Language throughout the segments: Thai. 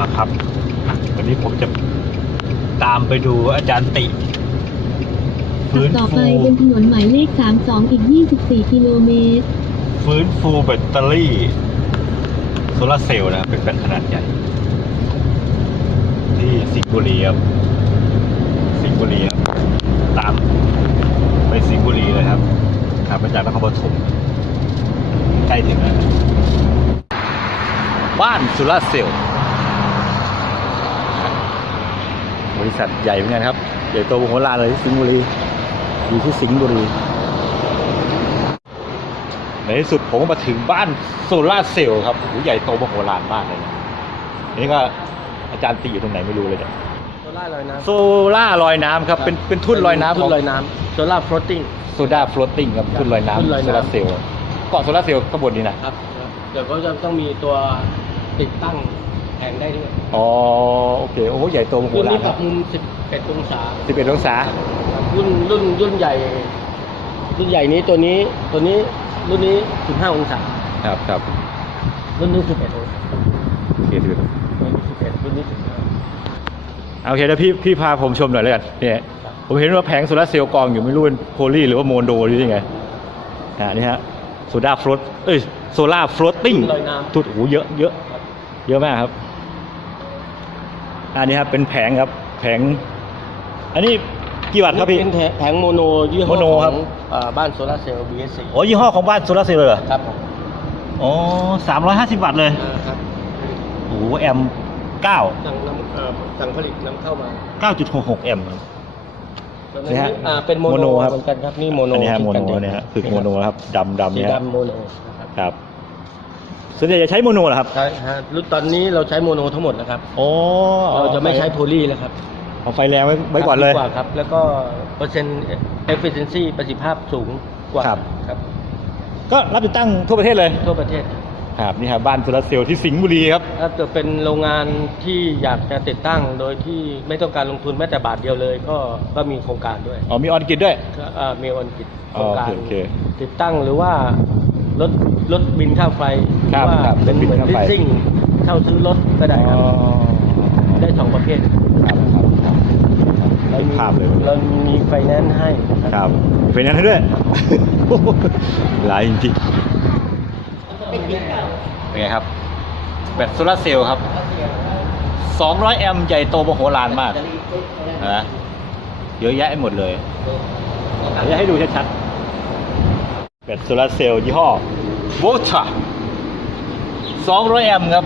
อ่าครับวันนี้ผมจะตามไปดูอาจารย์ติขับฟื้นต่อฟูไปบนถนนหมายเลข 32 อีก 24 กิโลเมตร ฟื้นฟูแบตเตอรี่โซลาร์เซลล์นะเป็นแบตขนาดใหญ่ ที่สิงห์บุรีครับสิงห์บุรีครับตามไปสิงห์บุรีเลยครับขับมาจากนครปฐมใกล้ถึงแล้วบ้านโซลาร์เซลล์ บริษัทใหญ่เหมือนกันครับใหญ่โตมโหฬารเลยที่สิงห์บุรีอยู่ที่สิงห์บุรีในที่สุดผมก็มาถึงบ้านโซลาร์เซลล์ครับโอ้โหใหญ่โตมโหฬารมากเลยนะนี่ก็อาจารย์ตีอยู่ตรงไหนไม่รู้เลยเนี่ยโซล่าลอยน้ำโซล่าลอยน้ำครับเป็นเป็นทุ่นลอยน้ำขทุ่องนลอยน้ำโซล่าฟลอตติ้งโซดาฟลอตติ้งครับทุ่นลอยทุ่นลน้ำอยโซน้ำลาร์เซลล์เกาะโซลาร์เซลล์ข้างบนนี้นะครับเดี๋ยวก็จะต้องมีตัวติดตั้ง แผงได้ด้วยอ๋อโอเคโอ้โหใหญ่โตมโหรุ่นฬารนี้ปรับมุม 11 องศาสิบเอ็ดองศาครับรุ่นรุ่นรุ่นใหญ่ รุ่นใหญ่นี้ตัวนี้ตัวนี้รุ่นนี้ 15 องศาครับครับรุ่นนี้11องศาโอเคถือรุ่นนี้11รุ่นนี้โอเคแล้วพี่พี่พาผมชมหน่อยเลยกันเนี่ยผมเห็นว่าแผงโซลาร์เซลล์กองอยู่ไม่รู้เป็นโพลีหรือว่าโมโนหรือยังไงอ่านี่ฮะโซดาฟลอตเอ้ยโซล่าฟลอตติ้งลอยน้ำ ทุดโอ้โหเยอะเยอะครับเยอะมากครับ อันนี้ครับเป็นแผงครับ แผง อันนี้กี่วัตต์ครับพี่ เป็นแผงโมโนยี่ห้อโมโนขครัอบ งเอ่อบ้านโซลาร์เซลล์ BSC โอ้ยี่ห้อของบ้านโซลาร์เซลล์เลยเหรอครับผมอ๋อสามร้อยห้าสิบวัตต์เลยอ่าครับโอ้โหแอมป์เก้าสั่งนำเอ่อสั่งผลิตนำเข้ามาเก้าจุดหกหกแอมป์ครับตัวนี่ฮะอ่าเป็นโมโมโนโนครับ เหมือนกันครับนี่โมโนอันนี้ฮะโมติดโนกัเนี่ยฮะคือโมโนครับดำดำสีเนี่ยฮะดำโมโนนะครับ ครับ ส่วนใหญ่จะใช้โมโนเหรอครับใช่ฮะรุ่นตอนนี้เราใช้โมโนทั้งหมดนะครับ โอ้เราจะไม่ใช้โพลีแล้วครับเอาไฟแรงไว้ไว้ก่อนเลยดีกว่าครับ แล้วก็เปอร์เซ็นต์ efficiency ประสิทธิภาพสูงกว่าครับ ครับ ก็รับติดตั้งทั่วประเทศเลย ทั่วประเทศครับนี่ครับบ้านโซลาร์เซลล์ที่สิงห์บุรีครับถ้าเกิดเป็นโรงงานที่อยากจะติดตั้งโดยที่ไม่ต้องการลงทุนแม้แต่บาทเดียวเลย ก็ก็มีโครงการด้วยอ๋อมีออนกิจด้วย ก็เอ่อมีวันกิจโคอ๋รองการโอเคโอเค ติดตั้งหรือว่า ลดลดบินค่าไฟหครัรืบว่าครับเป็นลดบินเหมือนค่าลิไฟ สซิ่งเช่าซื้อรถก็ได้ครับ อ๋อได้สองประเภทครับครับครับ เรามีภาพเลย เรามีไฟแนนซ์ให้นะคครับรับเป็นอย่างนั้นด้วย หลายจริงๆเป็นไงครับ แบตโซลาร์เซลล์ครับ 200 แอมป์ใหญ่โตมโหฬารมากนะเยอะแยะไปหมดเลยเดี๋ยวจะให้ดูชัดๆแบ ตโซลาร์เซลล์ยี่ห้อโวลตา200 แอมป์ครับ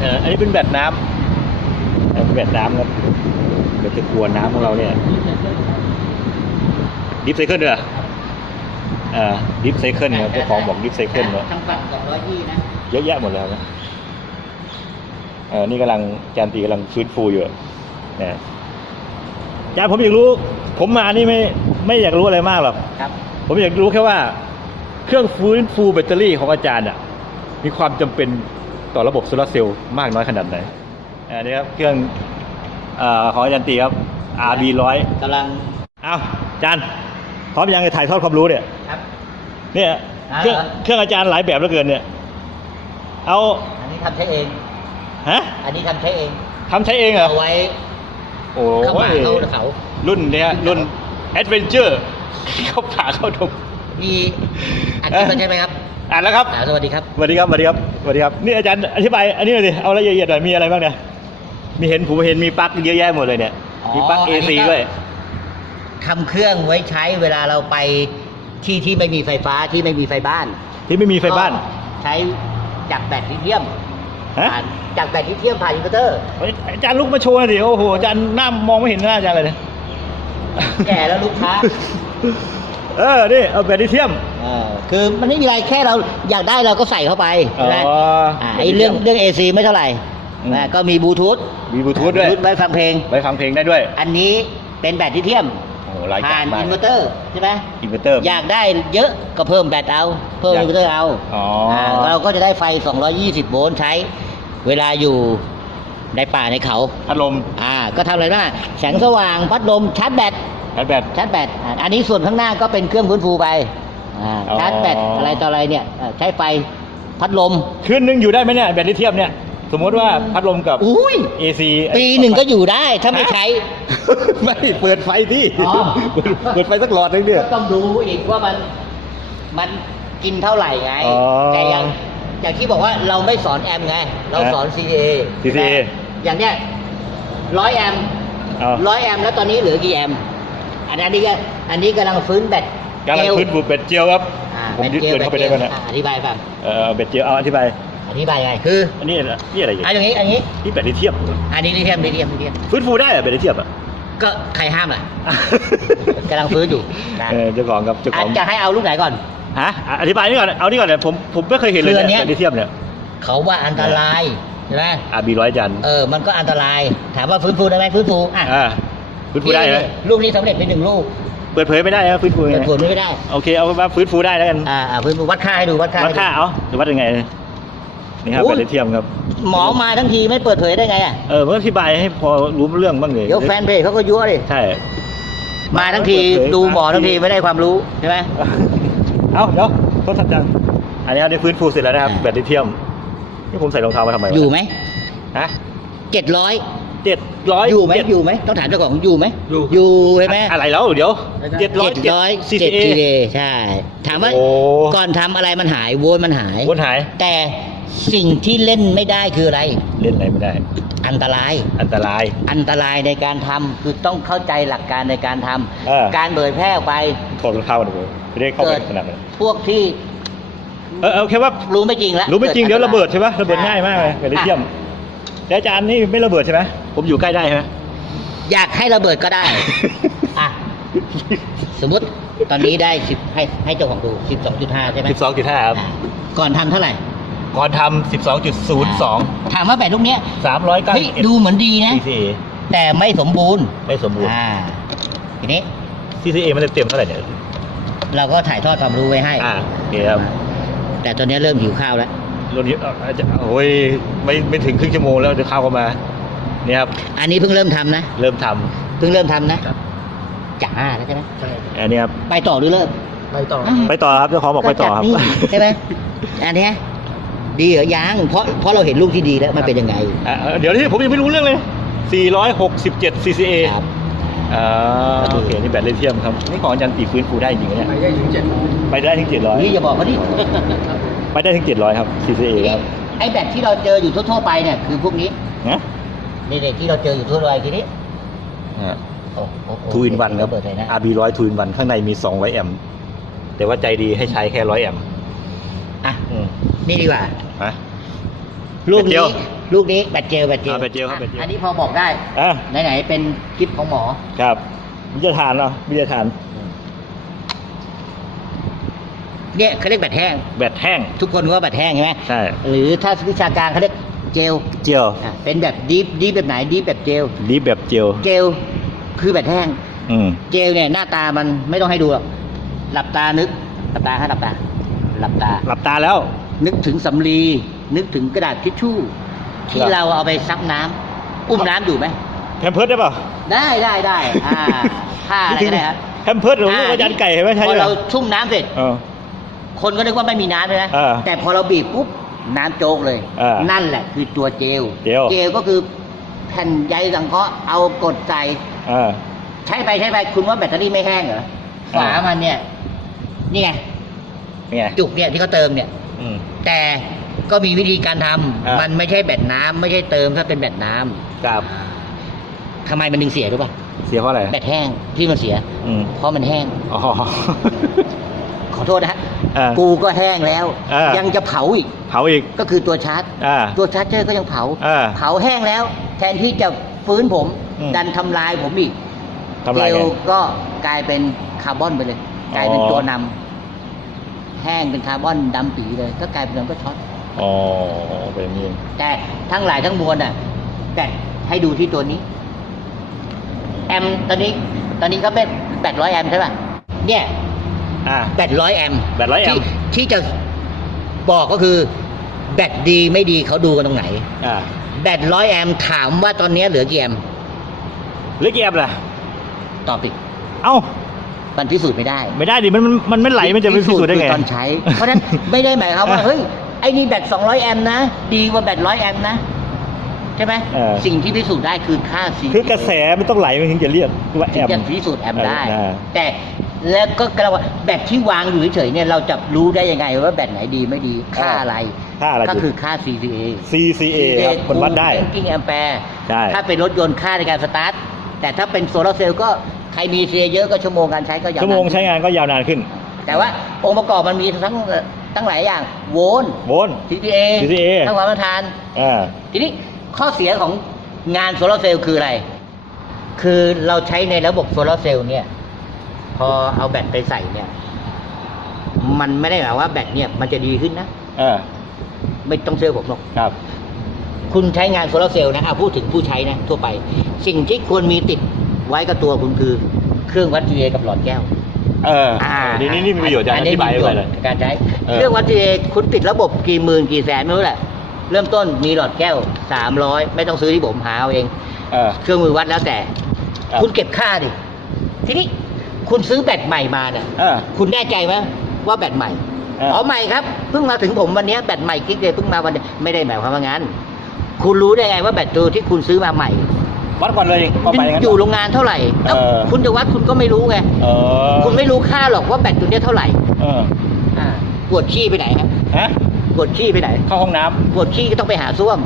เอออันนี้เป็นแบตน้ำเป็นแบตน้ำครับเราจะกลัวน้ำของเราเนี่ยดิฟไซเคิลด้วยเหรออ่าดิฟไซเคิลครับเจ้าของบอกดิฟไซเคิลเนาะทางฝั่งสองร้อยยี่นะเยอะแยะหมดเลยครับเออนี่กำลังจานตีกำลังฟื้นฟูอยู่เนี่ยอาจารย์ผมอยากรู้ ผมมานี่ไม่ ไม่อยากรู้อะไรมากหรอกครับ ผมอยากรู้แค่ว่า เครื่องฟื้นฟูแบตเตอรี่ของอาจารย์อะมีความจำเป็นต่อระบบโซลาร์เซลล์มากน้อยขนาดไหนอันนี้ครับเครื่องเอ่อของอาจารย์ตีครับ RB ร้อยกำลังอ้าวอาจารย์พร้อมยังจะถ่ายทอดความรู้เนี่ยครับเนี่ยเครื่องอ่าเครื่องอาจารย์หลายแบบเหลือเกินเนี่ย เอา อันนี้ทำใช้เองฮะอันนี้ทำใช้เองทำใช้เองเหรอเอาไว้โอ้เข้าป่าเข้าเขารุ่นเนี้ยรุ่น แอดเวนเจอร์เข้าป่าเข้าดงมีอันนี้มันใช่ไหมครับอ่านแล้วครับอ่าสวัสดีครับสวัสดีครับสวัสดีครับสวัสดีครับนี่อาจารย์อธิบายอันนี้หน่อยดิเอาละเอียดๆหน่อยมีอะไรบ้างเนี่ยมีเห็นผมเห็นมีปลั๊กเยอะแยะหมดเลยเนี่ยอ๋อมีปลั๊กอันนี้ AC ก็ด้วยทำเครื่องไว้ใช้เวลาเราไปที่ที่ไม่มีไฟฟ้าที่ไม่มีไฟบ้าน ที่ไม่มีไฟบ้านก็ใช้จากแบตลิเธียมฮะผ่านจากแบตลิเธียมผ่านอินเวอร์เตอร์อาจารย์ลุกมาโชว์หน่อยดิโอ้โหอาจารย์หน้ามองไม่เห็นหน้าอาจารย์เลยเนี่ย แก่แล้วลูกค้า เออ นี่เอาแบตลิเทียม เออคือมันไม่มีอะไรแค่เราอยากได้เราก็ใส่เข้าไปอ๋อนะาไอ้เรื่องเรื่อง AC ไม่เท่าไหร่อืม นะก็มีบลูทูธมีบลูทูธด้วย ไว้ฟังเพลงไว้ฟังเพลงได้ด้วย อันนี้เป็นแบตลิเธียมโอ้โหหลายผ่าจานนมากอินเวอร์เตอร์ใช่ไหมอินเวอร์เตอร์ อยากได้เยอะก็เพิ่มแบตเอา เพิ่มอยากอินเวอร์เตอร์เอาอ๋ออ่าเราก็จะได้ไฟ 220 โวลต์ใช้ เวลาอยู่ ในป่าในเขา พัดลมอ่า ก็ทำอะไรบ้างแสงสว่างพัดลมชาร์จแบตชาร์จแบต ชาร์จแบตอ่าอันนี้ส่วนข้างหน้าก็เป็นเครื่องฟื้นฟูไปอ่าอ๋อ ชาร์จแบตอะไรต่ออะไรเนี่ยอ่าใช้ไฟพัดลมคืนนึงอยู่ได้ไหมเนี่ยแบตลิเทียมเนี่ย สมมติว่าพัดลมกับ อุ้ย AC ปีหนึ่งก็อยู่ได้ถ้าไม่ใช้ ไม่เปิดไฟที่อ๋อ เปิดเปิดไฟสักหลอดนึงเนี่ย ก็ต้องดูอีกว่ามันมันกินเท่าไหร่ไง อ๋อแต่อย่างอย่างที่บอกว่าเราไม่สอนแอมไง เราสอน CCA CCA อย่างเนี้ยร้อยแอมเอาร้อยแอมแล้วตอนนี้เหลือกี่แอมอันนี้ก็อันนี้กำลังฟื้นแบตกำลังเจลพื้นบุบเบ็ดเจียวครับอ่าผมแบตยึดเจลเกินแบตเข้าไปเจได้ลป่ะเนี่ยอ่าอธิบายฟังเออเบ็ดเจียวเอาอธิบายอธิบายไงคืออันนี้นี่อะไรอยู่อันอย่างนี้อันนี้นี่แบตลิเทียมอันนี้ลิเทียมลิเทียมลิเทียมฟื้นฟูได้เหรอแบตลิเทียมอะก็ใครห้ามล่ะกำลังฟื้นอยู่นะเออเจ้าของครับเจ้าขอาองจจะให้เอาลูกไหนก่อนฮะอะอธิบายนี่ก่อนเอานี่ก่อนเนี่ยผมผมไม่เคยเห็นเลยคืออันเนี้เนี่ยยแบตลิเทียมเนี่ยเขาว่าอันตราย ใช่ไหมอาบีร้อยจันเออ มันก็อันตราย ถามว่าฟื้นฟูได้ไหมฟื้นฟูอะอ่าฟื้นฟูได้ไหมลูกนี้สำเร็จไปหนึ่งลูก เปิดเผยไม่ได้นะฟื้นฟูยังแต่ไงผลไม่ได้ โอเคเอาว่าฟื้นฟูได้แล้วกัน อ่าอ่าฟื้นฟูวัดค่าให้ดูวัดค่าวัดให้ดูค่าเอาหรือวัดยังไงนี่ครับโอ้แบยตลิเทียมครับ หมอมาทั้งทีไม่เปิดเผยได้ไงอะ เออมันอธิบายให้พอรู้เรื่องบ้างเลยเดี๋ยวแฟนเพจเขาก็ยั่วดิ ใช่ มาทั้งทีดูหมอทั้งทีไม่ได้ความรู้ใช่ไหม เอาเดี๋ยวโทษทัดจังอันนี้ได้ฟื้นฟูเสร็จแล้วนะครับอ่าแบตลิเทียม นี่ผมใส่รองเท้ามาทำไมวะอยู่ไหมฮะเจ็ดร้อยเจ็ดร้อยอยู่ไหมอยู่ไหมต้องถามเจ้าของอยู่ไหมอยู่อยู่ใช่ไหมอะไรแล้วเดี๋ยวเจ็ดร้อยเจ็ดร้อยเจ็ด CCA ทีเดใช่ถามว่าโอ้ก่อนทำอะไรมันหายโวลต์มันหายวนหาย แต่สิ่งที่เล่นไม่ได้คืออะไร เล่นอะไรไม่ได้ อันตราย อันตราย อันตรายในการทำคือต้องเข้าใจหลักการในการทำเออการเผยแพร่ออกไปถอดรองเท้าหน่อยไม่ได้เข้าไปเกิดขนาดนั้นพวกที่ เออเอาแค่ว่ารู้ไม่จริงแล้วรู้ไม่จริงกิเดี๋ยวอันตระเบิดใช่ไหมระเบิดใช่ง่ายมากเลยแบตลิเทียมอะแต่อาจารย์นี่ไม่ระเบิดใช่ไหมผมอยู่ใกล้ได้ใช่ไหมอยากให้ระเบิดก็ได้อะสมมติตอนนี้ได้สิบให้ให้เจ้าของดูสิบสองจุดห้าใช่ไหมสิบสองจุดห้าครับอะก่อนทำเท่าไหร่ ก่อนทำสิบสองจุดศูนย์สองถามว่าแบตลูกเนี้ยสามร้อยเก้าเฮ้ยดูเหมือนดีนะ CCA แต่ไม่สมบูรณ์ไม่สมบูรณ์อ่าทีนี้ CCA มันเต็มเท่าไหร่เนี่ยเราก็ถ่ายทอดความรู้ไว้ให้อ่าโอเคครับ แต่ตอนนี้เริ่มหิวข้าวแล้วรถนี้เอ่ออาจจะโอ้ยไม่ไม่ถึงครึ่งชั่วโมงแล้วเดี๋ยวเข้าก็มาเนี่ยครับอันนี้เพิ่งเริ่มทำนะเริ่มทเพิ่งเริ่มทำนะครับ จ่าแล้วใช่ไหมใช่ำอันนี้ครับไปต่อหรือเลิก ไปต่อไปต่อครับเจ้าของบอกไปต่อครับ ก็จัดนี่ใช่ไหมอันเนี้ยดีเหรอยังเพราะเพราะเราเห็นลูกที่ดีแล้วมันเป็นยังไงอะเอ่อเดี๋ยวที่ผมยังไม่รู้เรื่องเลย 467 CCA ครับ อ่าโอเค นี่แบตลิเทียมครับ นี่ของอาจารย์ตีฟื้นฟูได้จริงๆเนี่ยไปได้ถึงเจ็ด ไปได้ถึงนี่อย่าบอกเขาดิ700ไปได้ถึง700ครับ CCA ครับไอ้แบบที่เราเจออยู่ทั่วๆไปเนี่ยคือพวกนี้นะนี่เด็กที่เราเจออยู่ทั่วไปทีนี้ฮะโอ้โอ้โอ้ทูอินวันครับเปิดเลยนะ RB 100ทูอินวันข้างในมี200แอมป์แต่ว่าใจดีให้ใช้แค่100แอมป์อะอืมนี่ดีกว่าฮะลูกแบตเจนี้ลลูกนี้แบตเจลแบตเจลอ่าแบตเจลครับแบตเจลอันนี้พอบอกได้อะไหนๆเป็นคลิปของหมอครับวิทยาทานเนาะวิทยาทาน เนี่ยเขาเรียกแบตแห้ง แบตแห้ง ทุกคนรู้ว่าแบตแห้งใช่ไหมใช่ หรือถ้าวิชาการเขาเรียกเจลเจลอะเป็นแบบดีฟดีฟแบบไหนดีฟแบบเจลดีแบบเจลเจลคือแบตแห้ง อืม เจลเนี่ยหน้าตามันไม่ต้องให้ดูหรอกหลับตานึกหลับตาฮะหลับตา หลับตา หลับตาแล้ว นึกถึงสำลีนึกถึงกระดาษทิชชู่ ที่ครับเราเอาไปซับน้ำอุ้มน้ำอยู่ไหม แพมเพิร์ดได้ป่ะได้ได้ได้อ่าผ้าอะไรก็ได้ครับแพมเพิร์ดหรือลูกอาจารย์ไก่เห็นไหมใช่พอไหมเราชุ่มน้ำเสร็จ เออ คนก็นึกว่าไม่มีน้ำเลยนะ เออแต่พอเราบีบปุ๊บน้ำโจ๊กเลย เออนั่นแหละคือตัวเจล เจลก็คือแผ่นใยสังเคราะห์เอากดใส่ เออ ใช้ไปใช้ไปคุณว่าแบตเตอรี่ไม่แห้งเหรอเออฝามันเนี่ย นี่ไง เป็นไงจุกเนี่ยที่เขาเติมเนี่ย อืม แต่ก็มีวิธีการทำอ่ามั มันไม่ใช่แบตน้ำไม่ใช่เติมถ้าเป็นแบตน้ำครับ ทำไมมันถึงเสียรู้ป่ะเสียเพราะอะไรแบตแห้งที่มันเสีย อืมเพราะมันแห้ง อ๋อ ขอโทษนะฮะอ่ากูก็แห้งแล้วอ่ายัยังจะเผาอีก เผาอีก ก็คือตัวชาร์จ อ่าตัวชาร์จเจอร์ก็ยังเผาอ่าเผาแห้งแล้ว แทนที่จะฟื้นผม อืมดันทำลายผมอีกทำลายเจไงลก็กลายเป็นคาร์บอนไปเลย กลายเป็นอ๋อ ตัวนำแห้งเป็นคาร์บอนดำปีเลย ก็กลายเป็นมันก็ช็อต อ๋อเป็นอย่างนี้เองแต่ทั้งหลายทั้งมวลอะแบตให้ดูที่ตัวนี้ แอมป์ตอนนี้ ตอนนี้ก็เป็นแบตร้อยแอมป์ใช่ป่ะ เนี่ย อ่าแบตร้อยแอมป์แบต100แอมป์ ที่ที่จะบอกก็คือแบตดีไม่ดีเขาดูกันตรงไหน อ่าแบตร้อยแอมป์ถามว่าตอนนี้เหลือกี่แอมป์หรือกี่แอมป์ล่ะ ตอบอีกเอ้า มันพิสูจน์ไม่ได้ไม่ได้ดิมันมันมันไม่ไหลมันจะไปพิสูจน์ได้ไง คือตอนใช้ เพราะฉะนั้นไม่ได้หมายความว่าอะเฮ้ยไอ้นี่แบต200แอมป์นะ ดีกว่าแบต100แอมป์นะใช่ไหมเออ สิ่งที่พิสูจน์ได้คือค่า C คือกระแสมันต้องไหลมันถึงจะเรียกว่าแอที่มจะพิสูจน์แอมป์ได้ เออแต่ แล้วก็กระว่าแบตที่วางอยู่เฉยๆเนี่ยเราจะรู้ได้ยังไงว่าแบตไหนดีไม่ดีค่าอะไร ค่าอะไรก็คือค่า CCA CCA ครับมันวัดได้กิ้งแอมแปร์ใช่ถ้าเป็นรถยนต์ค่าในการสตาร์ทแต่ถ้าเป็นโซลาร์เซลล์ก็ใครมี CA เยอะก็ชั่วโมงการใช้ก็ยาวชั่วโมงนานใช้งานก็ยาวนานขึ้น แต่ว่าองค์ประกอบมันมีทั้งตั้งหลายอย่าง โวลต์โวลต์ CCA CCA ทั้งความต้านทานอ่าทีนี้ข้อเสียของงานโซลาร์เซลล์คืออะไร คือเราใช้ในระบบโซลาร์เซลล์เนี่ย พอเอาแบตไปใส่เนี่ย มันไม่ได้หมายว่าแบตเนี่ยมันจะดีขึ้นนะอ่าไม่ต้องเชื่อผมหรอก ครับ คุณใช้งานโซลาร์เซลล์นะเอาพูดถึงผู้ใช้นะทั่วไป สิ่งที่ควรมีติดไว้กับตัวคุณคือ เครื่องวัด GA กับหลอดแก้ว เออนี่นี่นี่มีประโยชน์จะอธิบายมีไปประโชเลยน์ในการใช้ เออ เครื่องวัด GA คุณติดระบบกี่หมื่นกี่แสนไม่รู้แหละ เริ่มต้นมีหลอดแก้วสามร้อยไม่ต้องซื้อที่ผมหาเอาเอง เออ เครื่องมือวัดแล้วแต่ ครับ คุณเก็บค่าดิ ทีนี้ คุณซื้อแบตใหม่มาเนี่ยเออ คุณแน่ใจไหมว่าแบตใหม่เอออ๋อ๋ อใหม่ครับเพิ่งมาถึงผมวันเนี้ยแบตใหม่กิ๊กเลยเพิ่งมาวันเนี้ยไม่ได้หมายความว่างั้น คุณรู้ได้ไงว่าแบตตัวที่คุณซื้อมาใหม่วัดก่อนเลยก็ไปอย่างนั้น อยู่โรงงานเท่าไหร่เอ้าเออ คุณจะวัดคุณก็ไม่รู้ไงเออคุณไม่รู้ค่าหรอกว่าแบตตัวเนี้ยเท่าไหร่เอออ่าปวดขี้ไปไหนครับฮะปวดขี้ไปไหน เข้าห้องน้ปวดขี้ก็ต้องไปหาส้วม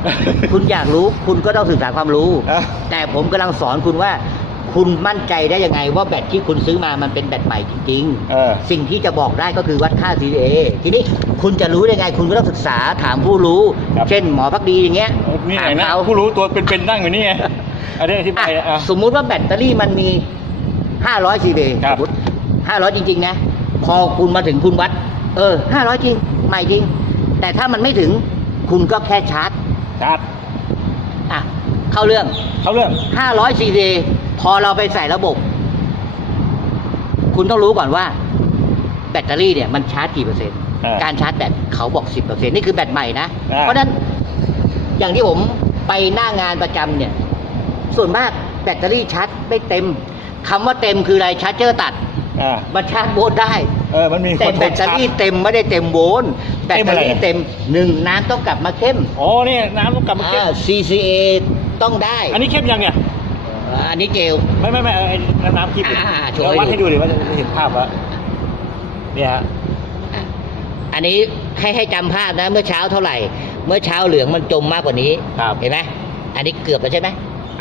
คุณอยากรู้คุณก็ต้องศึกษาความรู้อะแต่ผมกำลังสอนคุณว่า คุณมั่นใจได้ยังไงว่าแบตที่คุณซื้อมามันเป็นแบตใหม่จริงำเออ ๆ สิ่งที่จะบอกได้ก็คือวัดค่า CA ทีนี้คุณจะรู้ได้ไง คุณก็ต้องศึกษาถามผู้รู้ ครับ เช่นหมอพักดีอย่างเงี้ยนี่ไหนถามนะเขาผู้รู้ตัวเป็นๆนั่งอยู่นี่ไงอันนี้อธิบายอะอะ สมมุติว่าแบตเตอรี่มันมี 500 CA ครัสบมมติ500 จริง ๆ นะ พอคุณมาถึงคุณวัด เออ 500 จริง ใหม่จริง แต่ถ้ามันไม่ถึงคุณก็แค่ชาร์จชาร์จอะเข้าเรื่อง เข้าเรื่อง 500 cc พอเราไปใส่ระบบ คุณต้องรู้ก่อนว่า แบตเตอรี่เนี่ยมันชาร์จกี่เปอร์เซ็นต์อ่าการชาร์จแบตเขาบอก10เปอร์เซ็นต์นี่คือแบตใหม่นะ อ่า เพราะฉะนั้นอย่างที่ผมไปหน้างานประจำเนี่ย ส่วนมากแบตเตอรี่ชาร์จไม่เต็มคำว่าเต็มคืออะไรชาร์จเจอร์ตัดอ่ามันชาร์จโวลต์ได้ เออมันมีแต่คนแบตเตอรี่เต็มไม่ได้เต็มโวลต์แบตเต็มเตออะไรรี่อะเต็มหนึ่งน้ำต้องกลับมาเข้มอ๋อนี่น้ำต้องกลับมาเข้มอ่า CCA ต้องได้ อันนี้เข้มยังเนี่ย อันนี้เจล ไม่ไม่ไม่ไอ้น้ำน้ำคิดอ่าโชว์เราให้วัดให้ดูดิว่าจะเห็นภาพว่าเนี่ยฮะอะอันนี้ให้ให้จำภาพนะ เมื่อเช้าเท่าไหร่ เมื่อเช้าเหลืองมันจมมากกว่านี้ ครับเห็นไหมอันนี้เกือบแล้วใช่ไหม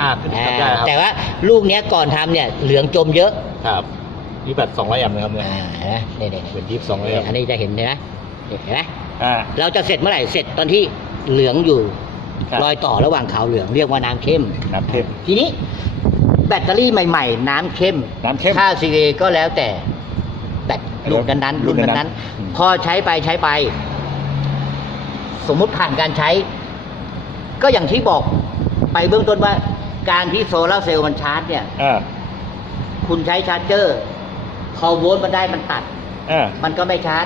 อ่าอ่าจำได้ครับแต่ว่าลูกเนี้ยก่อนทำเนี่ยเหลืองจมเยอะครับนี่แบตสองร้อยแอมป์นะครับเนี่ยอ่าเห็นไหมนี่นี่เป็นยี่สิบสองร้อยแอมป์อันนี้จะเห็นเห็นไหมเห็นไหมอ่าเราจะเสร็จเมื่อไหร่เสร็จตอนที่เหลืองอยู่ ครับ รอยต่อระหว่างขาวเหลืองเรียกว่าน้ำเข้ม น้ำเข้ม ทีนี้แบตเตอรี่ใหม่ ๆ น้ำเข้มน้ำเข้มค่า CA ก็แล้วแต่แบตรุ่นนั้นรุ่ๆรุ่นนนั้นั้นนอืมๆพอใช้ไปใช้ไป สมมุติผ่านการใช้ ก็อย่างที่บอกไปเบื้องต้นว่า การที่โซลาร์เซลล์มันชาร์จเนี่ย อ่าคุณใช้ชาร์จเจอร์ พอโวลต์มันได้มันตัด อ่า มันก็ไม่ชาร์จ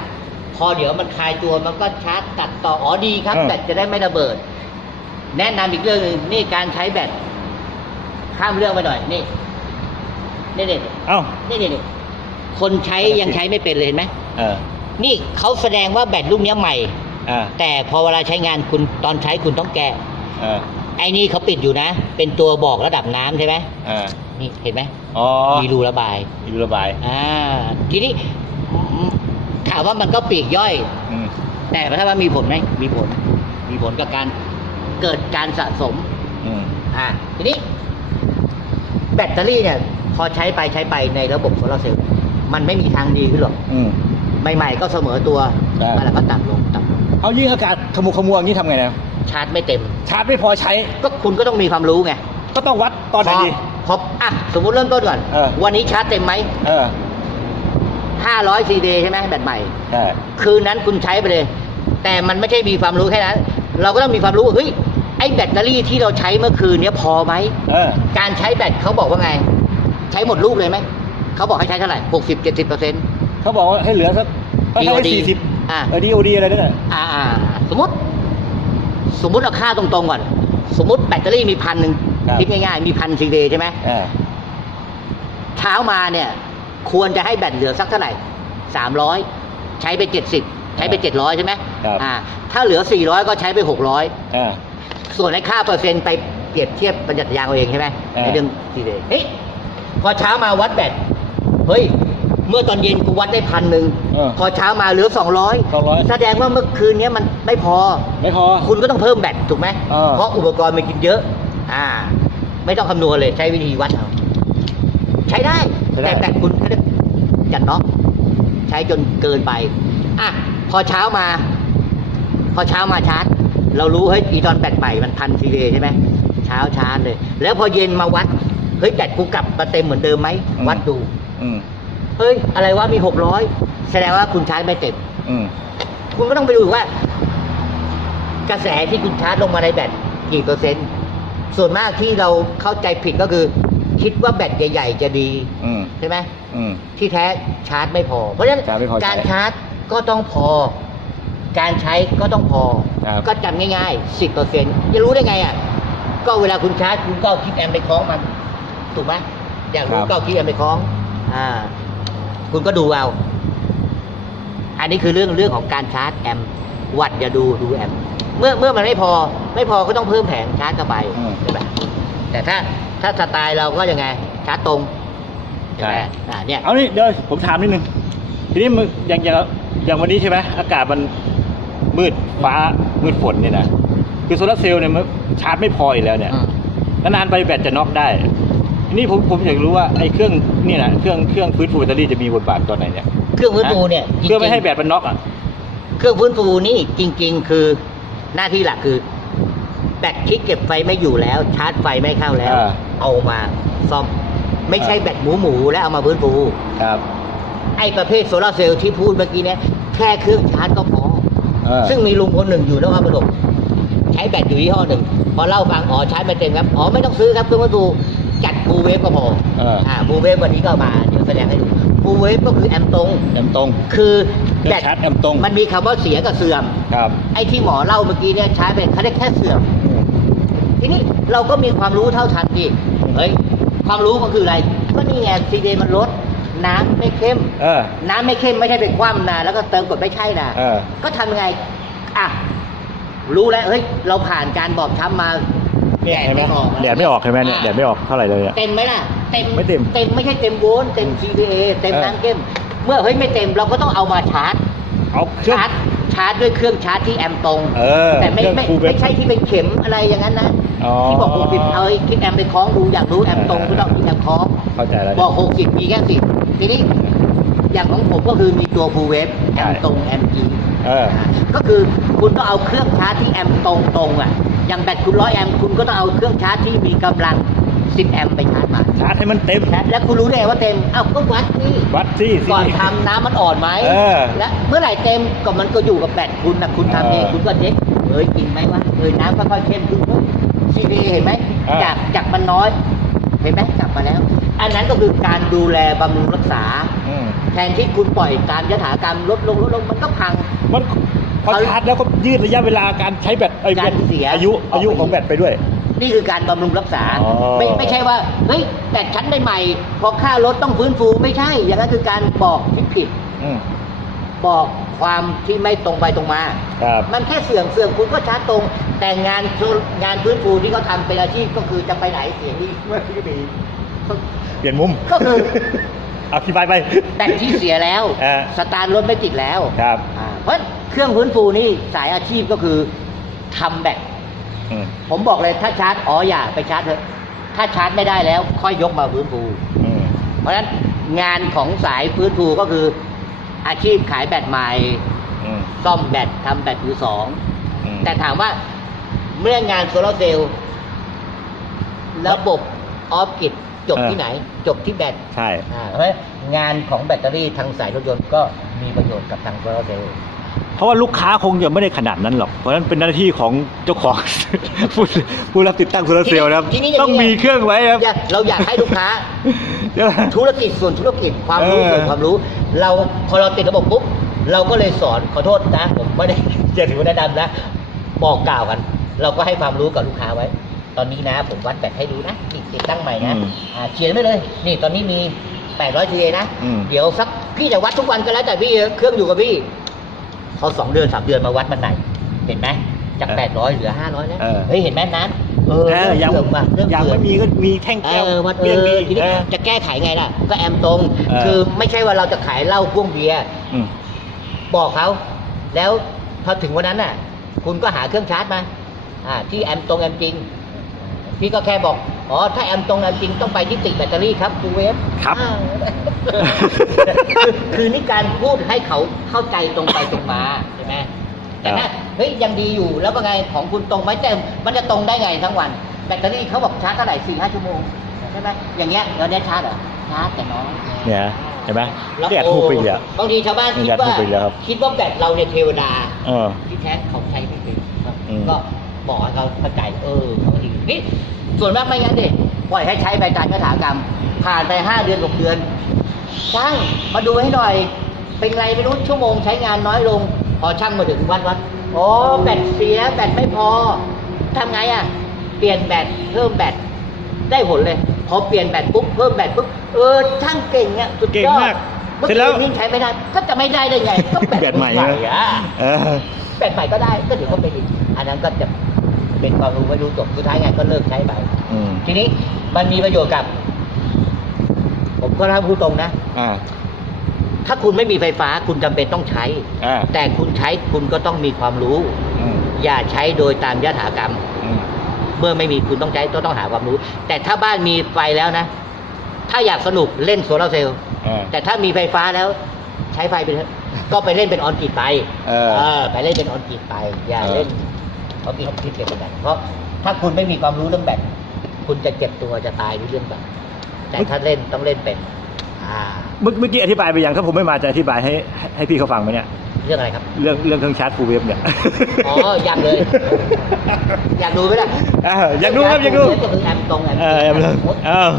พอเดี๋ยวมันคลายตัวมันก็ชาร์จตัดต่ออ๋อดีครับเออแบตจะได้ไม่ระเบิด แนะนำอีกเรื่องหนึ่งนี่การใช้แบตข้ามเรื่องไปหน่อย นี่นี่นี่เอ้านี่นี่นี่คนใช้ยังใช้ไม่เป็นเลยเห็นไหมเออ นี่เขาแสดงว่าแบตลูกเนี้ยใหม่อ่าแต่พอเวลาใช้งานคุณตอนใช้คุณต้องแก้เออไอ้นี่เขาปิดอยู่นะ เป็นตัวบอกระดับน้ำใช่ไหมอ่านี่เห็นไหมอ๋อมีรูระบายมีรูระบาย อ่า ทีนี้อืมถามว่ามันก็ปลีกย่อยอืมแต่ถ้าว่ามีผลไหมมีผล มีผลกับการ เกิดการสะสม อืม อ่าทีนี้ แบตเตอรี่เนี่ย พอใช้ไปใช้ไปในระบบโซลาร์เซลล์มันไม่มีทางดีขึ้นหรอก อืม ใหม่ๆก็เสมอตัวใช่แล้วก็ต่ำลงต่ำลงเอายิ่งอากาศขมุกขมัวอย่างนี้ทำไงนะชาร์จไม่เต็ม ชาร์จไม่พอใช้ก็คุณก็ต้องมีความรู้ไงก็ต้องวัดตอนไหนพอดี พออะสมมุติเริ่มต้นก่อน เออ วันนี้ชาร์จเต็มไหมเออ500 CD ใช่ไหมแบตใหม่ ใช่ คืนนั้นคุณใช้ไปเลย แต่มันไม่ใช่มีความรู้แค่นั้น เราก็ต้องมีความรู้ว่าเฮ้ย ไอ้แบตเตอรี่ที่เราใช้เมื่อคืนเนี้ยพอไหม เออ การใช้แบตเขาบอกว่าไง ใช้หมดลูกเลยไหม เขาบอกให้ใช้เท่าไหร่หกสิบเจ็ดสิบเปอร์เซ็นต์ เขาบอกว่าให้เหลือสักให้ให้ DOD สี่สิบอ่า เออดีโอดีอะไรนั่นแหละอ่าอ่าสมมติ สมมติเอาค่าตรงๆก่อน สมมติแบตเตอรี่มีพันหนึ่งคิดง่ายๆ มีพันซีเดใช่ไหมอ่าเช้ามาเนี่ย ควรจะให้แบตเหลือสักเท่าไหร่สามร้อยใช้ไปเจ็ดสิบใช้ไปเจ็ดร้อยใช่ไหมครับอ่า ถ้าเหลือสี่ร้อยก็ใช้ไปหกร้อยอ่า ส่วนในค่าเปอร์เซ็นต์ไปเปรียบเทียบประหยัดยางเอาเองใช่ไหมอ่าในเรื่องทีเดย์เฮ้ยพอเช้ามาวัดแบตเฮ้ย เมื่อตอนเย็นกูวัดได้พันหนึ่งเออพอเช้ามาเหลือสองร้อย200 แสดงว่าเมื่อคืนนี้มันไม่พอ ไม่พอ คุณก็ต้องเพิ่มแบตถูกไหมเออเพราะอุปกรณ์มันกินเยอะ อ่า ไม่ต้องคำนวณเลยใช้วิธีวัดเอาใช้ได้ ใช้ได้ แต่แบตคุณก็จะจัดน็อกใช้จนเกินไป อะ พอเช้ามา พอเช้ามาชาร์จ เรารู้เฮ้ยอีตอนแบตใหม่มันพันซีเใช่ไหมเช้าชาร์จเลย แล้วพอเย็นมาวัดเฮ้ยแบตกูกลับมาเต็มเหมือนเดิมไหมอืม วัดดู อืมเฮ้ย อะไรวะมีหกร้อยแสดงว่าคุณชาร์จไม่เต็ม อืมคุณก็ต้องไปดูว่า กระแสที่คุณชาร์จลงมาในแบตกี่เปอร์เซ็นต์ ส่วนมากที่เราเข้าใจผิดก็คือ คิดว่าแบตใหญ่ ๆ จะดีอืมใช่ไหมอืม ที่แท้ชาร์จไม่พอ เพราะฉะนั้นชาร์จไม่พอใช้ การชาร์จก็ต้องพอ การใช้ก็ต้องพอ ครับก็จำง่ายๆสิบเปอร์เซ็นต์จะรู้ได้ไงอะ ก็เวลาคุณชาร์จคุณก็เอาคลิปแอมไปคล้องมัน ถูกไหมอยากรู้ก็เอาคลิปแอมไปคล้อง อ่า คุณก็ดูเอา อันนี้คือเรื่องเรื่องของการชาร์จแอมป์วัดอย่าดูดูแอมป์เมื่อเมื่อมันไม่พอ ไม่พอก็ต้องเพิ่มแผงชาร์จเข้าไปอืมใช่ไหมแต่ถ้าถ้าสไตล์เราก็ยังไง ชาร์จตรงใช่ ไหมใช่อ่าเนี่ย เอานี่เดี๋ยวผมถามนิดนึงทีนี้มึงอย่างอย่างอย่างวันนี้ใช่ไหมอากาศมัน มืดฟ้ามืดฝนเนี่ยนะคือโซลาร์เซลล์เนี่ยมันชาร์จไม่พออีกแล้วเนี่ยอืมนานๆไปแบตจะน็อกได้ทีนี้ผมผมอยากรู้ว่าไอ้เครื่องนี่นะเครื่องเครื่องฟื้นฟูแบตเตอรี่จะมีบทบาทตอนไหนเนี่ยเครื่องฟื้นฟูเนี่ยจริงๆเพื่อไม่ให้แบตมันน็อกอะเครื่องฟื้นฟูนี่จริง ๆ คือหน้าที่หลักคือ แบตที่เก็บไฟไม่อยู่แล้ว ชาร์จไฟไม่เข้าแล้วอ่าเอามาซ่อม ไม่ใช่อ่าแบตหมูหมูๆแล้วเอามาฟื้นฟูครับ ไอ้ประเภทโซลาร์เซลล์ที่พูดเมื่อกี้เนี่ยแค่เครื่องชาร์จก็พอ เออ ซึ่งมีลุงคนหนึ่งอยู่นครปฐมใช้แบตอยู่ยี่ห้อหนึ่งพอเล่าฟังอ๋อชาร์จไม่เต็มครับอ๋อไม่ต้องซื้อครับเครื่องวัตถุจัดฟูเวฟก็พอเอออ่ อ่าฟูเวฟวันนี้ก็เอามาเดี๋ยวแสดงให้ดูฟูเวฟก็คือแอมป์ตรง แอมตรงคือเครื่องแบตชาร์จแอมป์ตรงมันมีคำว่าเสียกับเสื่อม ครับไอ้ที่หมอเล่าเมื่อกี้เนี่ยใช้เป็นเขาเรียกแค่เสื่อม ทีนี้เราก็มีความรู้เท่าทันดิเฮ้ย ความรู้ก็คืออะไร ก็นี่ไงซีเดมันลด น้ำไม่เข้ม เออ น้ำไม่เข้มไม่ใช่ไปคว่ำนะแล้วก็เติมกดไม่ใช่นะเออ ก็ทำยังไงอะรู้แล้วเฮ้ยเราผ่านการบอบช้ำมาเนี่ยเห็นไหมออกแดดไม่ออกใช่ไหมเนี่ยแดดไม่ออกเท่าไหร่เลยอะ เต็มไหมล่ะเต็มไม่เต็มเต็มไม่ใช่เต็มโวลต์เต็ม CDA เต็มเออ น้ำเข้ม เมื่อเฮ้ยไม่เต็มเราก็ต้องเอามาชาร์จ เอาเครื่อง ชาร์จชาร์จด้วยเครื่องชาร์จที่แอมป์ตรง เออแต่ไม่เครื่องไม่ฟูลเว็บไม่ใช่ที่เป็นเข็มอะไรอย่างนั้นนะอ๋อ ที่บอกหกสิบเอาไอ้คลิปแอมไปคล้องดูอยากรู้แอมตรงเออก็ต้องมีแอมคล้องเข้าใจแล้วบอกหกสิบมีแค่สิบทีนี้อย่างของผมก็คือมีตัวฟูลเวฟแอมตรงแอมจีเออก็คือคุณต้องเอาเครื่องชาร์จที่แอมตรงตรงๆอะอย่างแบตคุณร้อยแอมคุณก็ต้องเอาเครื่องชาร์จที่มีกำลัง10แอมไปชาร์จมาชาร์จให้มันเต็มและแล้วคุณรู้ได้ไงว่าเต็มเอ้าก็วัดนี่วัดที่สิก่อนทำน้ำมันอ่อนไหมเออและเมื่อไหร่เต็มก็มันก็อยู่กับแบตคุณนะคุณทำเองเออคุณก็เช็คเอ้ยกินไหมวะเอ้ยน้ำค่อยๆเข้มขึ้น ซีดีเห็นไหมเออจากจากมันน้อย เห็นไหมกลับมาแล้ว อันนั้นก็คือการดูแลบำรุงรักษา อืมแทนที่คุณปล่อยการยถากรรมลดลงลดลงมันก็พัง มันพอเขาชาร์จแล้วก็ยืดระยะเวลาการใช้แบตไอ้การเสียอายุอายุของแบตไปด้วย นี่คือการบำรุงรักษา อ๋อ ไม่ไม่ใช่ว่าเฮ้ยแต่ชั้นใหม่ๆพอค่ารถต้องฟื้นฟูไม่ใช่ อย่างนั้นคือการบอกที่ผิด อืม บอกความที่ไม่ตรงไปตรงมา ครับมันแค่เสื่อมเสื่อมคุณก็ชาร์จตรง แต่งานงานฟื้นฟูที่เขาทำเป็นอาชีพก็คือจะไปไหนเสียงดีเมื่อที่ดี เปลี่ยนมุมก็คือ อธิบายไปแบตที่เสียแล้วเออสตาร์ทรถไม่ติดแล้วครับอ่าเพราะเครื่องฟื้นฟูนี่สายอาชีพก็คือทำแบตอืมผมบอกเลยถ้าชาร์จอ๋ออย่าไปชาร์จเถอะถ้าชาร์จไม่ได้แล้ว ค่อยยกมาฟื้นฟู อืมเพราะฉะนั้นงานของสายฟื้นฟูก็คือ อาชีพขายแบตใหม่อืมซ่อมแบตทำแบตมือสอง อืม แต่ถามว่าเมื่องานโซลาร์เซลล์ระบบออฟกิดจบที่ไหน จบที่แบตใช่ อ่าเพราะฉะนั้นงานของแบตเตอรี่ทางสายรถยนต์ก็มีประโยชน์กับทางโซลาร์เซลล์ เพราะว่าลูกค้าคงจะไม่ได้ขนาดนั้นหรอก เพราะฉะนั้นเป็นหน้าที่ของเจ้าของ ผู้ผู้รับติดตั้งโซลาร์เซลล์นะครับ ทีนี้ทีนี้ ต้องมีเครื่องไว้ครับ อยากเราอยากให้ลูกค้าใช่ไหม ธุรกิจส่วนธุรกิจความรู้เออส่วนความรู้ เราพอเราติดระบบปุ๊บเราก็เลยสอนขอโทษนะผมไม่ได้จะถือว่าแนะนำนะบอกกล่าวกัน เราก็ให้ความรู้กับลูกค้าไว้ ตอนนี้นะ ผมวัดแบตให้ดูนะติดติดตั้งใหม่นะอืมอ่าเขียนไว้เลย นี่ตอนนี้มี800 TA นะอืมเดี๋ยวสักพี่จะวัดทุกวันก็แล้วแต่พี่เครื่องอยู่กับพี่พอสองเดือนสามเดือนมาวัดมันไหน เห็นไหมจากเออแปดร้อยเหลือห้าร้อยแล้วเออเฮ้ยเห็นไหมนั้น เออเออยังเริ่มว่ะเริ่มยังเกิไม่ดมีก็มีแท่งเอแก้วอวัดเอเรื่องอดีทีนี้เออ จะแก้ไขไงล่ะ ก็แอมตรง เออ คือไม่ใช่ว่าเราจะขายเหล้าพ่วงเบียร์ อืม บอกเขา แล้วพอถึงวันนั้นน่ะ คุณก็หาเครื่องชาร์จมาอ่าที่แอมตรงแอมจริง พี่ก็แค่บอก อ๋อ ถ้าแอมตรงแอมจริงต้องไปที่ติดแบตเตอรี่ครับคูเวฟครับ อ่าคือคือนี่การพูดให้เขาเข้าใจตรงไปตรงมาใช่ไหมแต่ถ้า เฮ้ยยังดีอยู่แล้วก็ไงของคุณตรงไหมแต่มันจะตรงได้ไงทั้งวัน แบตเตอรี่เขาบอกชาร์จเท่าไหร่สี่ห้าชั่วโมงใช่ไหมอย่างเงี้ยเราได้ชาร์จเหรอชาร์จแต่น้อยเนี่ยเห็นไหมแล้วแดดถูกไปอีกแล้วบางทีชาวบ้านคิดแดดว่าถูกไปอีกแล้วครับคิดว่าแบตเราเนี่ยเทวดาเออที่แท้เขาใช้ไม่เป็นครับอืมก็บอกให้เขาเข้าใจเออเขาจริงนี่ส่วนมากไม่งั้นดิปล่อยให้ใช้ไปการยถากรรม ผ่านไปห้าเดือนหกเดือนช่างมาดูให้หน่อย เป็นไรไม่รู้ชั่วโมงใช้งานน้อยลง พอช่างมาถึงวัดวัด อ๋อแบตเสียแบตไม่พอทำไงอะ เปลี่ยนแบตเพิ่มแบตได้ผลเลย พอเปลี่ยนแบตปุ๊บเพิ่มแบตปุ๊บเออช่างเก่งอะสุดยอดเก่งมากเมื่อเสร็จแล้วคืนนี้ใช้ไม่ได้ก็จะไม่ได้ได้ไงก็แบตแบตใหม่ใหม่เลยอะเออแบตใหม่ก็ได้ก็เดี๋ยวก็เป็นอีกอันนั้นก็จะเป็นความรู้ไม่รู้จบสุดท้ายไงก็เลิกใช้ไปอืมทีนี้มันมีประโยชน์กับ ผมก็ถ้าพูดตรงนะอ่า ถ้าคุณไม่มีไฟฟ้าคุณจำเป็นต้องใช้ อ่าแต่คุณใช้คุณก็ต้องมีความรู้ อืมอย่าใช้โดยตามยถากรรม อืมเมื่อไม่มีคุณต้องใช้ก็ต้องหาความรู้ แต่ถ้าบ้านมีไฟแล้วนะ ถ้าอยากสนุกเล่นโซลาร์เซลล์อ่า แต่ถ้ามีไฟฟ้าแล้ว ใช้ไฟไปเถอะก็ไปเล่นเป็นออนกรีดไปเออไปเล่นเป็นออนกรีดไป อย่าเออเล่นเพราะมีเขาคิดเกี่ยวกับแบตเพราะถ้าคุณไม่มีความรู้เรื่องแบตคุณจะเจ็บตัวจะตายด้วยเรื่องแบตแต่ถ้าเล่นต้องเล่นเป็น อ่า เมื่อเมื่อกี้อธิบายไปยังถ้าผมไม่มาจะอธิบายให้ให้ให้พี่เขาฟังไหมเนี่ย เรื่องอะไรครับ เรื่องเรื่องเครื่องชาร์จฟูลเวฟเนี่ยอ๋อยังเลย อยากดูไหมล่ะเอออยากดูครับอยากดู ก็คือแอมตรงแอมเออแอมเลยเออ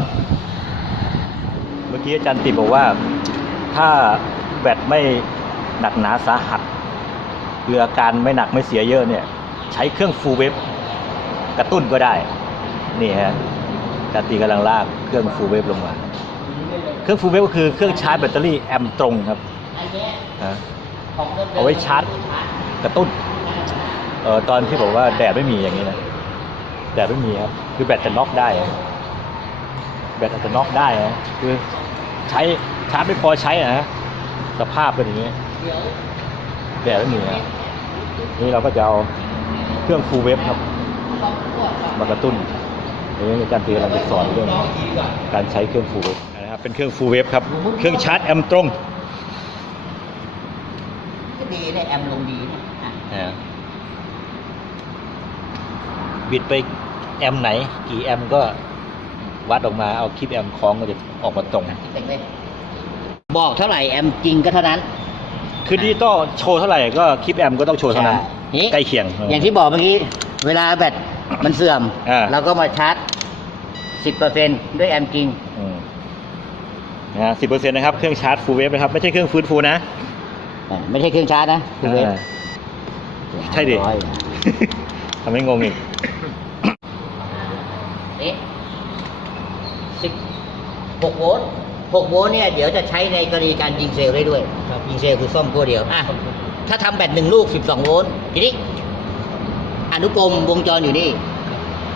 เมื่อกี้อาจารย์ติบอกว่า ถ้าแบตไม่หนักหนาสาหัสคืออาการไม่หนักไม่เสียเยอะเนี่ย ใช้เครื่องฟูลเวฟกระตุ้นก็ได้ นี่ฮะอาจารย์ตีกำลังลากเครื่องฟูลเวฟลงมา เครื่องฟูลเวฟก็คือเครื่องชาร์จแบตเตอรี่แอมป์ตรงครับอันเนี้ยนะของดิมๆเอาไว้ชาร์จกระตุ้นเออตอนที่บอกว่าแดดไม่มีอย่างนี้นะแดดไม่มีครับคือแบตจะน็อกได้อะแบตอาจจะน็อกได้นะคือใช้ชาร์จไม่พอใช้อะนะสภาพเป็นอย่างนี้เดี๋ยวแดดไม่มีนะนี่เราก็จะเอาเครื่องฟูลเวฟครับ มากระตุ้นเดี๋ยวอาจารย์ตีกำลังจะสอนเรื่องการใช้เครื่องฟูลเวฟนะครับ เป็นเครื่องฟูลเวฟครับ เครื่องชาร์จแอมตรงก็ดีเนี่ยแอมลงดีนี่ยอะบิดไปแอมไหน กี่แอมก็วัดออกมาเอาคลิปแอมคล้องก็จะออกมาตรง เต็งเลยบอกเท่าไหร่แอมจริงก็เท่านั้น คือดิจิตอลโชว์เท่าไหร่ก็คลิปแอมก็ต้องโชว์เท่านั้น ใช่ ใกล้เคียง อย่างที่บอกเมื่อกี้ เวลาแบตมันเสื่อม อ่า เราก็มาชาร์จสิบเปอร์เซ็นด้วยแอมจริง อืม นะสิบเปอร์เซ็นต์นะครับ เครื่องชาร์จฟูลเวฟนะครับ ไม่ใช่เครื่องฟื้นฟูนะ อ่าไม่ใช่เครื่องชาร์จนะคุณเวฟอ่า ใช่ดิ ร้อยทำให้งงอีก นี่สิบหกโวลต์หกโวลต์เนี่ยเดี๋ยวจะใช้ในกรณีการยิงเซลล์ได้ด้วยยิงเซลล์คือซ่อมตัวเดียวอะถ้าทำแบตหนึ่งลูกสิบสองโวลต์ทีนี้อนุกรมวงจรอยู่นี่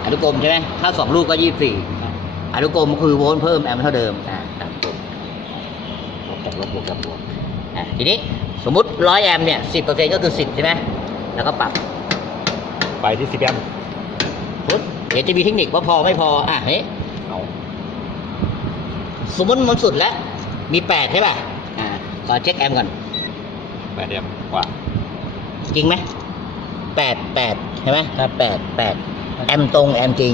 อนุกรมใช่ไหมถ้าสองลูกก็ยี่สิบสี่อนุกรมคือโวลต์เพิ่มแอมป์เท่าเดิมอ่าตามกฎบวกกับ ลบบวกกับบวกอะทีนี้สมมติร้อยแอมป์เนี่ยสิบเปอร์เซ็นต์ก็คือสิบใช่ไหมแล้วก็ปรับไปที่สิบแอมป์ปุ๊บเดี๋ยวจะมีเทคนิคว่าพอไม่พออะเฮ้ยเอาสมมติมันสุดแล้ว มีแปดใช่ป่ะอ่าขอเช็คแอมป์ก่อนแปดแอมป์กว่า จริงไหมแปดแปดใช่ไหมครับแปดแปดแอมป์ตรงแอมป์จริง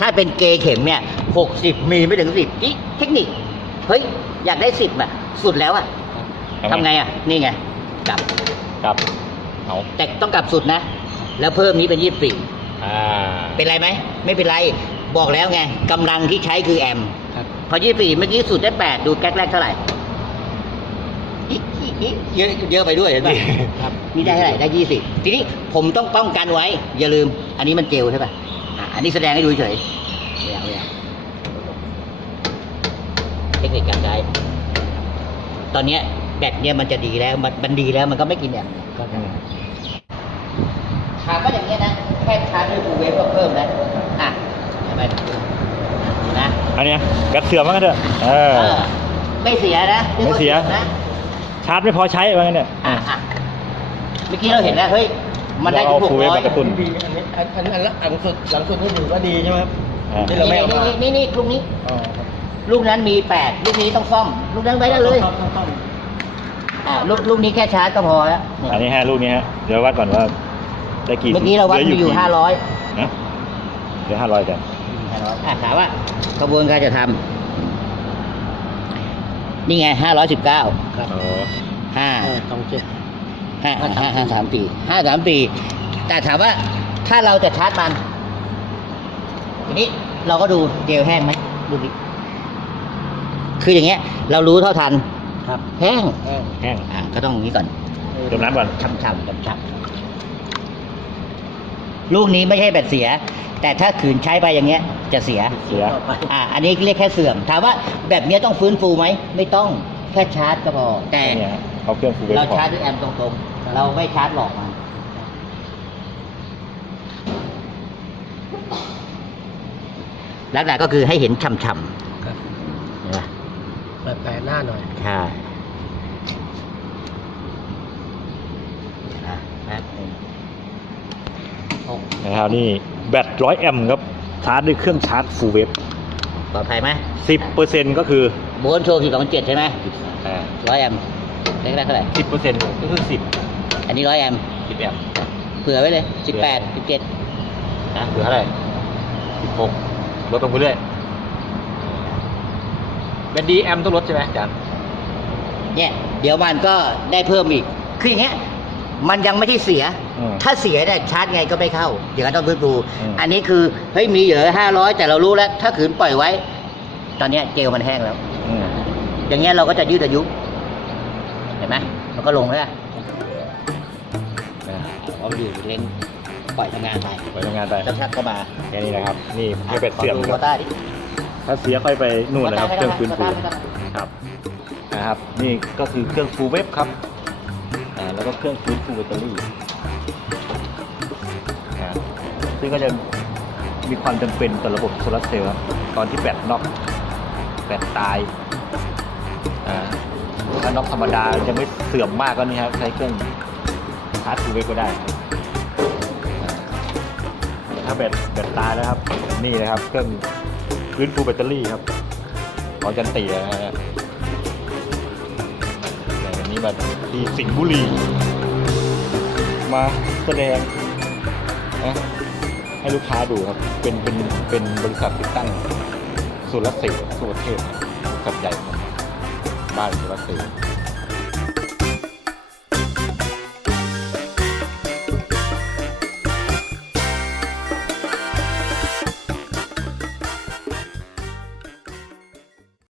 ถ้าเป็นเกย์เข็มเนี่ยหกสิบมีไม่ถึงสิบนี่เทคนิค เฮ้ย อยากได้สิบอะสุดแล้วอะทำไงอะ นี่ไง กลับครับเอาแต่ต้องกลับสุดนะ แล้วเพิ่มนี้เป็นยี่สิบสี่อ่าเป็นไรไหม ไม่เป็นไร บอกแล้วไงกำลังที่ใช้คือแอมป์พอยี่สิบสี่เมื่อกี้สุดได้แปดดูแก๊กแรกเท่าไหร่อิ๊ะอิ๊ะอิ๊ะเยอะเยอะไปด้วยเห็นไหม ครับ นี่ได้เท่าไหร่ได้ยี่สิบทีนี้ผมต้องป้องกันไว้ อย่าลืม อันนี้มันเจลใช่ป่ะอะอันนี้แสดงให้ดูเฉยไม่เอาไม่เอาเทคนิคการใช้ ตอนเนี้ยแบตเนี่ยมันจะดีแล้วมันมันดีแล้วมันก็ไม่กินแอมป์อืมถามว่าอย่างเงี้ยนะแค่ชาร์จด้วยฟูลเวฟก็เพิ่มแล้วอะเห็นไหมนะอันเนี้ยแบตเสื่อมมากนเถอะเออ เออไม่เสียนะไม่เสีย นะชาร์จไม่พอใช้ว่างั้นเนี่ยอะอะเมื่อกี้เราเห็นแล้วเฮ้ยมันได้ถึงเราหเอาก full wave ร้อยมากระตุ้นดีอันนี้อันอันอันหลังสุดหลังสุดนี่ถือว่าดีใช่ไหมครับอ่า ที่เราไม่นี่เอามานี่นี่นี่ลูกนี้ อ๋อครับ ลูกนั้นมีแปดลูกนี้ต้องซ่อม ลูกนั้นไว้ได้เลยต้องต้องต้องอ่าลูกลูกนี้แค่ชาร์จก็พอแล้วอันนี้ฮะลูกนี้ฮะเดี๋ยววัดก่อนว่าได้กี่เมื่อกี้เราวัดหลืมีอยู่กี่ห้าร้อยนะเหลือห้าร้อยกันอะถามว่ากระบวนการจะทำนี่ไงห้าร้อยสิบเก้าครับอ๋อห้าห้าสองเจ็ดห้าห้าห้าสามปีห้าสามปี แต่ถามว่าถ้าเราจะชาร์จมันทีนี้เราก็ดูเจลแห้งไหมดูดิ คืออย่างเงี้ย เรารู้เท่าทันครับแห้งแห้งแห้งอ่าก็ต้องอย่างนี้ก่อนเติมน้ำก่อนช่ำๆช่ำๆลูกนี้ไม่ใช่แบตเสีย แต่ถ้าขืนใช้ไปอย่างเงี้ย จะเสีย เสีย อ่า อันนี้เรียกแค่เสื่อม ถามว่าแบบเนี้ยต้องฟื้นฟูไหม ไม่ต้อง แค่ชาร์จก็พอ แต่เนี่ยฮะเอาเครื่องฟูลเวฟเราพอชาร์จด้วยแอมป์ตรงๆ เราไม่ชาร์จหลอกมัน ลักษณะก็คือให้เห็นช่ำๆครับเห็นปะ เปิดแปดหน้าหน่อย ใช่อะแป๊บนึงโอ้นะครับนี่แบตร้อยแอมป์ครับชาร์จด้วยเครื่องชาร์จฟูลเวฟปลอดภัยไหมสิบเปอร์เซ็นต์ก็คือโวลต์โชว์สี่สองเจ็ดใช่ไหมร้อยแอมป์เล็กได้เท่าไหร่สิบเปอร์เซ็นต์ก็คือสิบอันนี้ร้อยแอมป์สิบแอมป์เผื่อไว้เลยสิบแปดสิบเจ็ดนะเหลือเท่าไหร่สิบหกลดลงไปเรื่อย แบตดีแอมป์ต้องลดใช่ไหมอาจารย์ เนี่ยเดี๋ยวมันก็ได้เพิ่มอีก คืออย่างเงี้ยมันยังไม่ใช่เสีย อืมถ้าเสียเนี่ยชาร์จไงก็ไม่เข้า เดี๋ยวก็ต้องฟื้นฟู อืม อันนี้คือเฮ้ยมีเหลือห้าร้อยแต่เรารู้แล้ว ถ้าขืนปล่อยไว้ ตอนเนี้ยเจลมันแห้งแล้ว อืมอย่างเงี้ยเราก็จะยืดอายุ เห็นไหมมันก็ลงแล้วอะเอาอยู่เล่นปล่อยทำงานไปไปทำงานไปสักพักก็มาแค่นี้นะครับ นี่ไม่แบตเสื่อมขดูควรัอบต้าดิ ถ้าเสียค่อยไปนู่นนะครับเครื่องฟื้นฟูวอต้าไม่ต้องครับนะครับ นี่ก็คือเครื่องฟูลเวฟครับอ่าแล้วก็เครื่องฟื้นฟูแบตเตอรี่อ่าซึ่งก็จะมีความจำเป็นต่อระบบโซลาร์เซลล์ครับตอนที่แบตน็อกแบตตายอ่าถ้าน็อกธรรมดาจะไม่เสื่อมมากก็นี่ครับใช้เครื่องชาร์จฟูลเวฟก็ได้อ่าถ้าแบตแบตตายแล้วครับ นี่นะครับเครื่อง ฟื้นฟูแบตเตอรี่ครับ ของจันตีนะฮะแต่วันนี้มาที่สิงห์บุรี มาแสดงนะให้ลูกค้าดูครับ เป็นเป็นเป็นบริษัทติดตั้งสุรเสกสุรเทศครับบริษัทใหญ่ครับบ้านสุรเสก